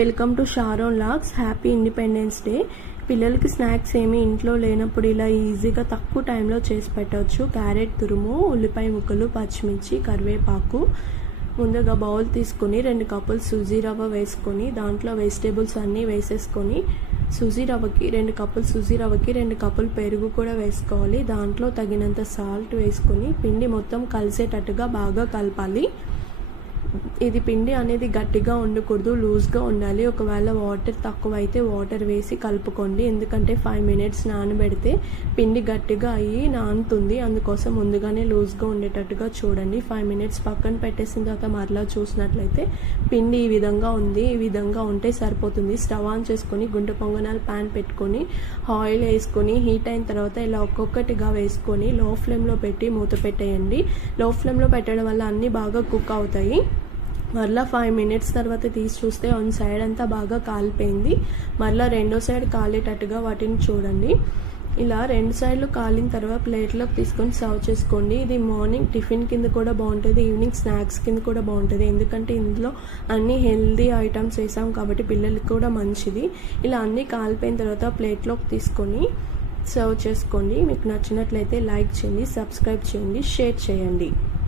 Welcome to Sharon logs. Happy independence day. పిల్లలకి snacks ఏమి ఇంట్లో లేనప్పుడు ఇలా ఈజీగా తక్కువ టైంలో చేసి పెట్టవచ్చు. క్యారెట్ తురుము, ఉల్లిపాయ ముక్కలు, పచ్చిమిర్చి, కరివేపాకు. ముందుగా బౌల్ తీసుకొని 2 కప్పులు సూజీ రవ్వ వేసుకొని దాంట్లో వెజిటేబుల్స్ అన్నీ వేసేసుకొని 2 కప్పులు సూజీ రవ్వకి 2 కప్పులు పెరుగు కూడా వేసుకోవాలి. దాంట్లో తగినంత సాల్ట్ వేసుకొని పిండి మొత్తం కలిసేటట్టుగా బాగా కలపాలి. ఇది పిండి అనేది గట్టిగా ఉండకూడదు, లూజ్గా ఉండాలి. ఒకవేళ వాటర్ తక్కువ అయితే వాటర్ వేసి కలుపుకోండి, ఎందుకంటే 5 మినిట్స్ నానబెడితే పిండి గట్టిగా అయ్యి నానుతుంది. అందుకోసం ముందుగానే లూజ్గా ఉండేటట్టుగా చూడండి. 5 మినిట్స్ పక్కన పెట్టేసిన తర్వాత మరలా చూసినట్లయితే పిండి ఈ విధంగా ఉంది. ఈ విధంగా ఉంటే సరిపోతుంది. స్టవ్ ఆన్ చేసుకొని గుంట పొంగనాలు ప్యాన్ పెట్టుకొని ఆయిల్ వేసుకొని హీట్ అయిన తర్వాత ఇలా ఒక్కొక్కటిగా వేసుకొని లో ఫ్లేమ్లో పెట్టి మూత పెట్టేయండి. లో ఫ్లేమ్లో పెట్టడం వల్ల అన్నీ బాగా కుక్ అవుతాయి. మరలా 5 మినిట్స్ తర్వాత తీసి చూస్తే వన్ సైడ్ అంతా బాగా కాలిపోయింది. మరలా రెండో సైడ్ కాలేటట్టుగా వాటిని చూడండి. ఇలా 2 సైడ్లు కాలిన తర్వాత ప్లేట్లోకి తీసుకొని సర్వ్ చేసుకోండి. ఇది మార్నింగ్ టిఫిన్ కింద కూడా బాగుంటుంది, ఈవినింగ్ స్నాక్స్ కింద కూడా బాగుంటుంది. ఎందుకంటే ఇందులో అన్ని హెల్దీ ఐటమ్స్ వేసాం కాబట్టి పిల్లలకి కూడా మంచిది. ఇలా అన్నీ కాలిపోయిన తర్వాత ప్లేట్లోకి తీసుకొని సర్వ్ చేసుకోండి. మీకు నచ్చినట్లయితే లైక్ చేయండి, సబ్స్క్రైబ్ చేయండి, షేర్ చేయండి.